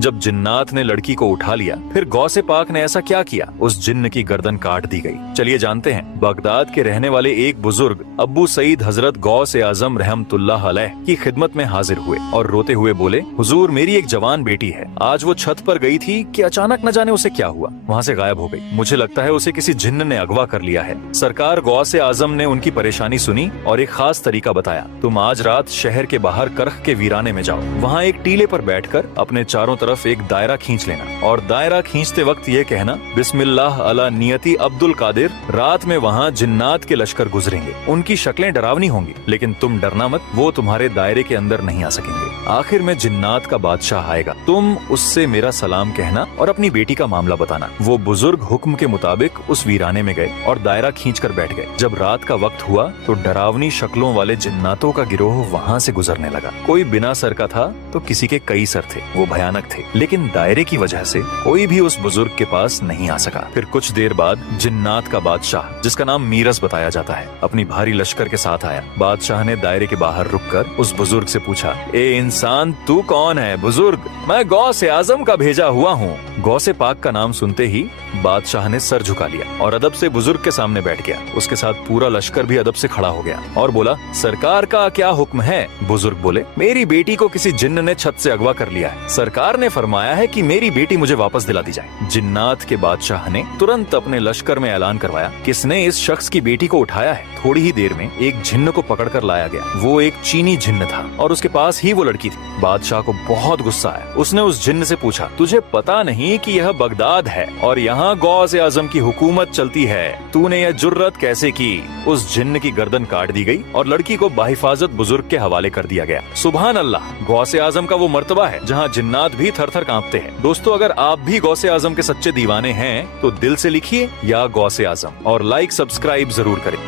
जब जिन्नात ने लड़की को उठा लिया, फिर गौसे पाक ने ऐसा क्या किया, उस जिन्न की गर्दन काट दी गई। चलिए जानते हैं। बगदाद के रहने वाले एक बुजुर्ग अब्बू सईद हजरत गौसे आजम रहमतुल्लाह अलैह की खिदमत में हाजिर हुए और रोते हुए बोले, हुजूर मेरी एक जवान बेटी है, आज वो छत पर गई थी कि अचानक न जाने उसे क्या हुआ, वहाँ से गायब हो गई। मुझे लगता है उसे किसी जिन्न ने अगवा कर लिया है। सरकार गौसे आजम ने उनकी परेशानी सुनी और एक खास तरीका बताया। तुम आज रात शहर के बाहर करख के वीराने में जाओ, वहाँ एक टीले पर बैठकर अपने चारों तरफ एक दायरा खींच लेना और दायरा खींचते वक्त ये कहना, बिस्मिल्लाह अला नियति अब्दुल कादिर। रात में वहाँ जिन्नात के लश्कर गुजरेंगे, उनकी शक्लें डरावनी होंगी, लेकिन तुम डरना मत, वो तुम्हारे दायरे के अंदर नहीं आ सकेंगे। आखिर में जिन्नात का बादशाह आएगा, तुम उससे मेरा सलाम कहना और अपनी बेटी का मामला बताना। वो बुजुर्ग हुक्म के मुताबिक उस वीराने में गए और दायरा खींचकर बैठ गए। जब रात का वक्त हुआ तो डरावनी शक्लों वाले जिन्नातों का गिरोह वहाँ से गुजरने लगा। कोई बिना सर का था तो किसी के कई सर थे, वो भयानक थे, लेकिन दायरे की वजह से कोई भी उस बुजुर्ग के पास नहीं आ सका। फिर कुछ देर बाद जिन्नात का बादशाह, जिसका नाम मीरस बताया जाता है, अपनी भारी लश्कर के साथ आया। बादशाह ने दायरे के बाहर रुककर उस बुजुर्ग से पूछा, ए इंसान, तू कौन है? बुजुर्ग, मैं गौसे आजम का भेजा हुआ हूँ। गौसे पाक का नाम सुनते ही बादशाह ने सर झुका लिया और अदब से बुजुर्ग के सामने बैठ गया। उसके साथ पूरा लश्कर भी अदब से खड़ा हो गया और बोला, सरकार का क्या हुक्म है? बुजुर्ग बोले, मेरी बेटी को किसी जिन्न ने छत से अगवा कर लिया है। सरकार ने फरमाया है कि मेरी बेटी मुझे वापस दिला दी जाए। जिन्नात के बादशाह ने तुरंत अपने लश्कर में ऐलान करवाया, किसने इस शख्स की बेटी को उठाया है। थोड़ी ही देर में एक जिन्न को पकड़कर लाया गया। वो एक चीनी जिन्न था और उसके पास ही वो लड़की थी। बादशाह को बहुत गुस्सा आया। उसने उस जिन्न से पूछा, तुझे पता नहीं कि यह बगदाद है और यहाँ गौसे आजम की हुकूमत चलती है, तूने यह जुर्रत कैसे की? उस जिन्न की गर्दन काट दी गई और लड़की को बाहिफाजत बुजुर्ग के हवाले कर दिया गया। सुभान अल्लाह, गौसे आजम का वो मर्तबा है जहाँ जिन्नात भी थर थर कांपते हैं। दोस्तों, अगर आप भी गौसे आजम के सच्चे दीवाने हैं तो दिल से लिखिए या गौसे आजम और लाइक सब्सक्राइब जरूर करें।